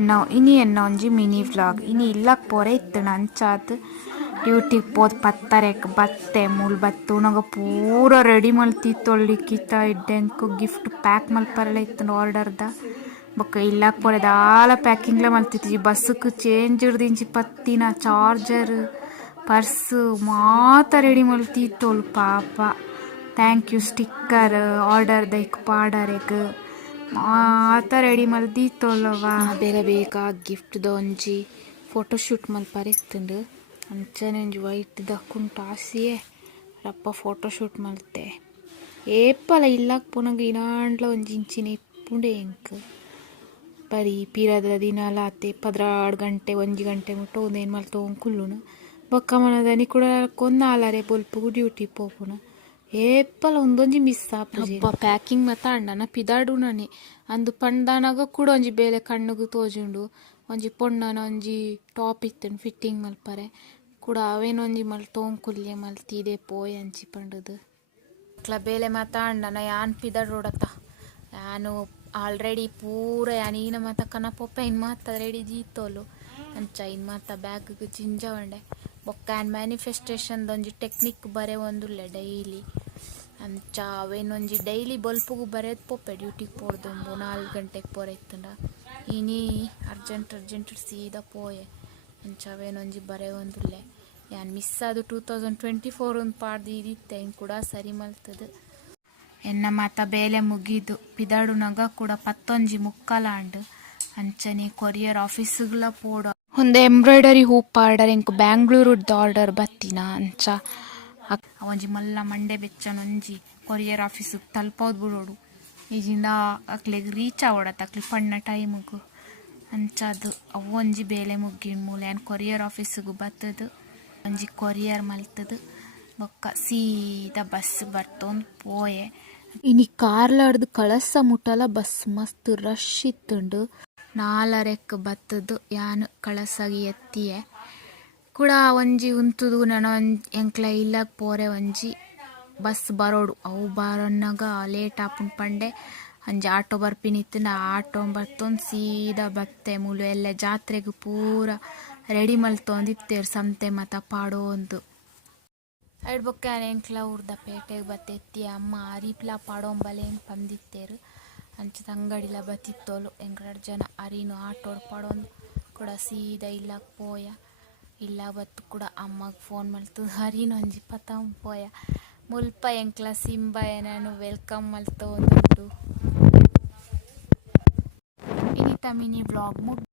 ನಾವು ಇನಿ ಒಂಜಿ ಮಿನಿ ವ್ಲಾಗ್ ಇನಿ ಇಲ್ಲಕ್ ಪೋರೆ ಇತ್ತುಂಡು ಅಂಚಾದ್ ಡ್ಯೂಟಿಗೆ ಪೋದು ಪತ್ತರೆಕ್ ಬತ್ತೆ ಮೂಲು ಬತ್ತು ನಂಗೆ ಪೂರ ರೆಡಿ ಮಲ್ತಿತ್ತೊಳ್ಳಿಕ್ಕಿತ್ತ ಇಡ್ಡೆಂಕ್ ಗಿಫ್ಟ್ ಪ್ಯಾಕ್ ಮಲ್ಪರೆಲ್ಲ ಇತ್ತು ಆರ್ಡರ್ದ ಬೊಕ್ಕ ಇಲ್ಲಕ್ ಪೋರೆ ದಾಲ ಪ್ಯಾಕಿಂಗ್ಲ ಮಲ್ತಿತ್ತು ಬಸ್ಸುಕ್ ಚೇಂಜ್ ದಿಂಚಿ ಪತ್ತಿನ ಚಾರ್ಜರ್ ಪರ್ಸ್ ಮಾತ ರೆಡಿ ಮಲ್ತಿತ್ತೋಳು ಪಾಪ ಥ್ಯಾಂಕ್ ಯು ಸ್ಟಿಕ್ಕರ್ ಆರ್ಡರ್ ದೈಕ್ ಪಾಡರೆಗ್ ಮಾತ ರೆಡಿ ಮಲ್ದಿತ್ತೋಳವ ಬೇಗ ಬೇಗ ಗಿಫ್ಟ್ ಒಂಜಿ ಫೋಟೋಶೂಟ್ ಮಲ್ಪರೆ ಇತ್ತುಂಡು ಅಂಚನೆ ಒಂಜಿ ವೈಟ್ ದಕ್ಕುಂಟು ಆಸಿಯೇ ರಪ್ಪ ಫೋಟೋಶೂಟ್ ಮಲ್ತೆ ಏಪಲ ಇಲ್ಲಕ್ ಪೋನಂಗ ಇನಾಂಡ್ಲ ಒಂಜಿ ಇಂಚಿನ ಇಪ್ಪುಂಡೆ ಎಂಕ್ ಬರೀ ಪೀರದ ದಿನಾಲ ಆತೆ 16 ಗಂಟೆ 1 ಗಂಟೆ ಮುಟ್ಟ ಒಂದೇನು ಮಲ್ತೋಂದು ಕುಲ್ಲುನು ಬೊಕ್ಕ ಮನದನಿ ಕೂಡ ಕೊನ್ನಾಲರೆ ಬೊಲ್ಪುಗು ಡ್ಯೂಟಿ ಪೋಪುನ ಏಪಲ ಒಂದೊಂಜಿ ಮಿಸ್ ಆಪ ಪ್ಯಾಕಿಂಗ್ ಮತ್ತ ಅಣ್ಣನ ಪಿದಾಡುನನೆ ಅಂದು ಪಂಡಾನಾಗ ಕೂಡ ಒಂಜಿ ಬೇಲೆ ಕಣ್ಣುಗು ತೋಜುಂಡು ಒಂಜಿ ಪೊಣ್ಣನ ಒಂಜಿ ಟಾಪ್ ಇತ್ತುಂಡು ಫಿಟ್ಟಿಂಗ್ ಮಲ್ಪರೆ ಕೂಡ ಅವೇನೊಂಜಿ ಮಲ್ತೋಂದು ಕುಲ್ಲೆ ಮಲ್ತಿದೆ ಪೋಯ್ ಅಂಚಿ ಪಂಡದು ಇಟ್ಲ ಬೇಲೆ ಮತ್ತ ಅಣ್ಣನ ಯಾನ್ ಪಿದಾಡೋಡತ್ತ ಯಾನು ಆಲ್ರೆಡಿ ಪೂರ ಯಾನ್ ಈನ ಮತ್ತ ಕನಪೊಪ್ಪ ಇನ್ ಮಾತ ರೆಡಿ ಜೀತೋಲು ಅಂಚ ಇನ್ ಮಾತ ಬ್ಯಾಗ್ ಚಿಂಜ ಉಂಡೆ ಬೊಕ್ಕ ಆ್ಯಂಡ್ ಮ್ಯಾನಿಫೆಸ್ಟೇಷನ್ ಒಂಜಿ ಟೆಕ್ನಿಕ್ ಬರೆ ಒಂದುಲ್ಲೆ ಡೈಲಿ ಅಂಚ ಅವೇನೊಂಜಿ ಡೈಲಿ ಬೊಲ್ಪುಗು ಬರೆದು ಪೋಪೆ ಡ್ಯೂಟಿಗೆ ಪೋಡ್ದುಂಬು 4 ಗಂಟೆಗೆ ಪೋರೆ ಇತ್ತುಂಡ ಇನಿ ಅರ್ಜೆಂಟ್ ಸೀದಾ ಪೋಯೆ ಅಂಚ ಅವೇನೊಂಜಿ ಬರೆ ಒಂದುಲ್ಲೆ ಯಾನ್ ಮಿಸ್ ಆದು 2024 ಒಂದು ಪಾಡ್ದು ಇದಿತ್ತೆ ಇನ್ ಕೂಡ ಸರಿ ಮಲ್ತದು ಎನ್ನ ಮಾತ ಬೇಲೆ ಮುಗಿದು ಪಿದಾಡುನಗ ಕೂಡ 11:45 ಅಂಚನೆ ಕೊರಿಯರ್ ಆಫೀಸ್ಗಳ ಪೋಡ ಒಂದು ಎಂಬ್ರಾಯ್ಡರಿ ಹೂಪ್ ಆರ್ಡರ್ ಎಂಕ್ ಬ್ಯಾಂಗ್ಳೂರುದ ಆರ್ಡರ್ ಬತ್ತಿನ ಅಂಚ ಒಂಜಿ ಮಲ್ಲ ಮಂಡೆ ಬೆಚ್ಚನೊಂಜಿ ಕೊರಿಯರ್ ಆಫೀಸಿಗೆ ತಲುಪೋದು ಬಿಡೋಡು ಈಜಿಂದ ಅಕ್ಲೆಗ್ ರೀಚ್ ಆಗೋಡತ್ತ ಅಕ್ಲಿ ಪಣ್ಣ ಟೈಮಿಗೂ ಅಂಚದು ಅವು ಒಂಜಿ ಬೇಲೆ ಮುಗ್ಗಿನ ಮೂಲೆ ಏನು ಕೊರಿಯರ್ ಆಫೀಸಿಗೆ ಬತ್ತದು ಒಂಜಿ ಕೊರಿಯರ್ ಮಲ್ತದು ಬೊಕ್ಕ ಸೀದಾ ಬಸ್ ಬರ್ತೊಂದು ಪೋಯೆ ಇನಿ ಕಾರ್ಲಾಡ್ದು ಕಳಸ ಮುಟ್ಟಲ ಬಸ್ ಮಸ್ತ್ ರಶ್ ಇತ್ತುಂಡು 4:30ಕ್ಕೆ ಬತ್ತದು ಯಾನ್ ಕಳಸಾಗಿ ಎತ್ತಿಯೆ ಕೂಡ ಒಂಜಿ ಉಂತುದು ನಾನು ಎಂಕ್ಲ ಇಲ್ಲಕ್ ಪೋರೆ ಒಂಜಿ ಬಸ್ ಬರೋಡು ಅವು ಬರೋನ್ನಾಗ ಲೇಟ್ ಆಪುಂಡು ಪಂಡೆ ಒಂಜಿ ಆಟೋ ಬರ್ಪಿನಿತ್ತಿನ ಆಟೋ ಬರ್ತೊಂದು ಸೀದಾ ಬತ್ತೆ ಮುಲು ಎಲ್ಲ ಜಾತ್ರೆಗೆ ಪೂರ ರೆಡಿ ಮಲ್ತೊಂದಿತ್ತೇರು ಸಂತೆ ಮತ ಪಾಡೋಂದು ಐಡ್ ಬೊಕ್ಕ ಎಂಕ್ಲ ಊರ್ದ ಪೇಟೆಗೆ ಬತ್ತೆ ಎತ್ತಿ ಅಮ್ಮ ಅರಿಪ್ಲ ಪಾಡೋಂಬಲೆ ಪಂದಿತ್ತೇರು ಅಂಚದ ಅಂಗಡಿಲ ಬತ್ತಿತ್ತೋಲು ಎಂಕರಡು ಜನ ಅರಿನು ಆಟೋಡ್ ಪಡೋಂದು ಕೂಡ ಸೀದಾ ಇಲ್ಲಕ್ ಪೋಯ ಇಲ್ಲ ಬತ್ತು ಕೂಡ ಅಮ್ಮಗೆ ಫೋನ್ ಮಲ್ತು ಹರಿನು ಒಂಜಿ ಪತಂ ಪೋಯ ಮುಲ್ಪ ಎಂಕ್ಲ ಸಿಂಬ ಏನೇನು ವೆಲ್ಕಮ್ ಮಲ್ತು ಒಂದುಂಟು ಇನಿತ ಮಿನಿ ವ್ಲಾಗ್